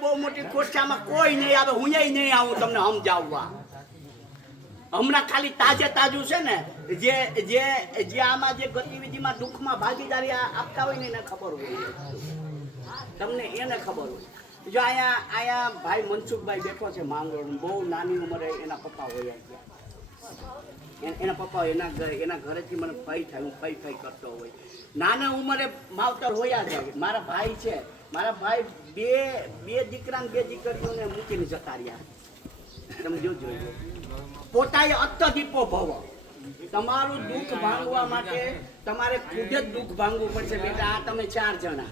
બહુ મોટી ખોટ કોઈ નહીં આવે, હું નહીં આવું તમને સમજાવવા. હમણાં ખાલી તાજે તાજું છે ને, જે જે જે આમાં જે ગતિવિધિમાં દુઃખમાં ભાગીદારી આપતા હોય ને એને ખબર હોય. તમને એને ખબર હોય. જો અહીંયા અહીંયા ભાઈ મનસુખભાઈ બેઠો છે માંગરોળ બહુ નાની ઉંમરે એના પપ્પા હોય ગયા. એન- પપ્પા એના ઘરે એના ઘરેથી મને ફઈ થાય, હું ફઈ ફઈ કરતો હોય. નાના ઉંમરે માવતર હોયા જાય મારા ભાઈ છે. મારા ભાઈ બે બે દીકરા બે દીકરીઓને મૂકીને જતા રહ્યા. તમે જો જોજો. પોતાએ અત્યદીપો ભવ. તમારું દુઃખ ભાંગવા માટે તમારે ખુદ જ દુઃખ ભાંગવું પડશે બેટા. આ તમે ચાર જણા.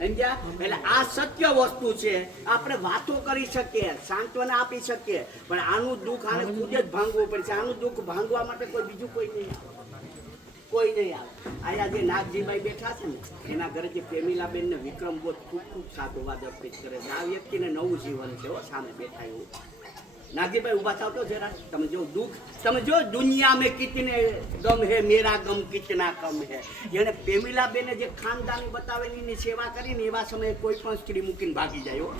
સમજ્યા? એટલે આ સત્ય વસ્તુ છે. આપણે વાતો કરી શકીએ સાંત્વના આપી શકીએ પણ આનું દુઃખ આને ખુદ જ ભાંગવું પડશે. આનું દુઃખ ભાંગવા માટે કોઈ બીજું કોઈ નહીં કોઈ નહીં આવે. અહીંયા જે નાગજીભાઈ બેઠા છે ને એના ઘરે જે પ્રેમીલાબેન ને વિક્રમ બોધ ખૂબ ખૂબ સાધુવાદ અર્પિત કરે છે. આ વ્યક્તિને નવું જીવન છે સામે બેઠા એવું. નાગજીભાઈ ઊભા થાવ તો જરા. તમે જો દુઃખ, તમે જો દુનિયા મેં કિતને ગમ હે, મેરા ગમ કિતના કમ હે. જેને પ્રેમિલા બેને જે ખાનદાની બતાવેલી એની સેવા કરીને એવા સમયે કોઈ પણ સ્ત્રી મૂકીને ભાગી જાય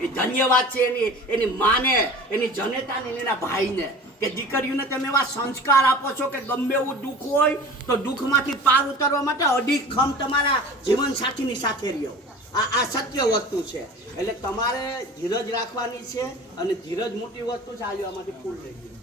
એ ધન્યવાદ છે એની એની માને, એની જનેતાને, એના ભાઈને કે દીકરીઓને તમે એવા સંસ્કાર આપો છો કે ગમે એવું દુઃખ હોય તો દુઃખમાંથી પાર ઉતરવા માટે અડીખમ તમારા જીવનસાથીની સાથે રહ્યો. આ આ સત્ય વસ્તુ છે. એટલે તમારે ધીરજ રાખવાની છે અને ધીરજ મોટી વસ્તુ છે, આજે આમાંથી ફૂલ થઈ ગયું.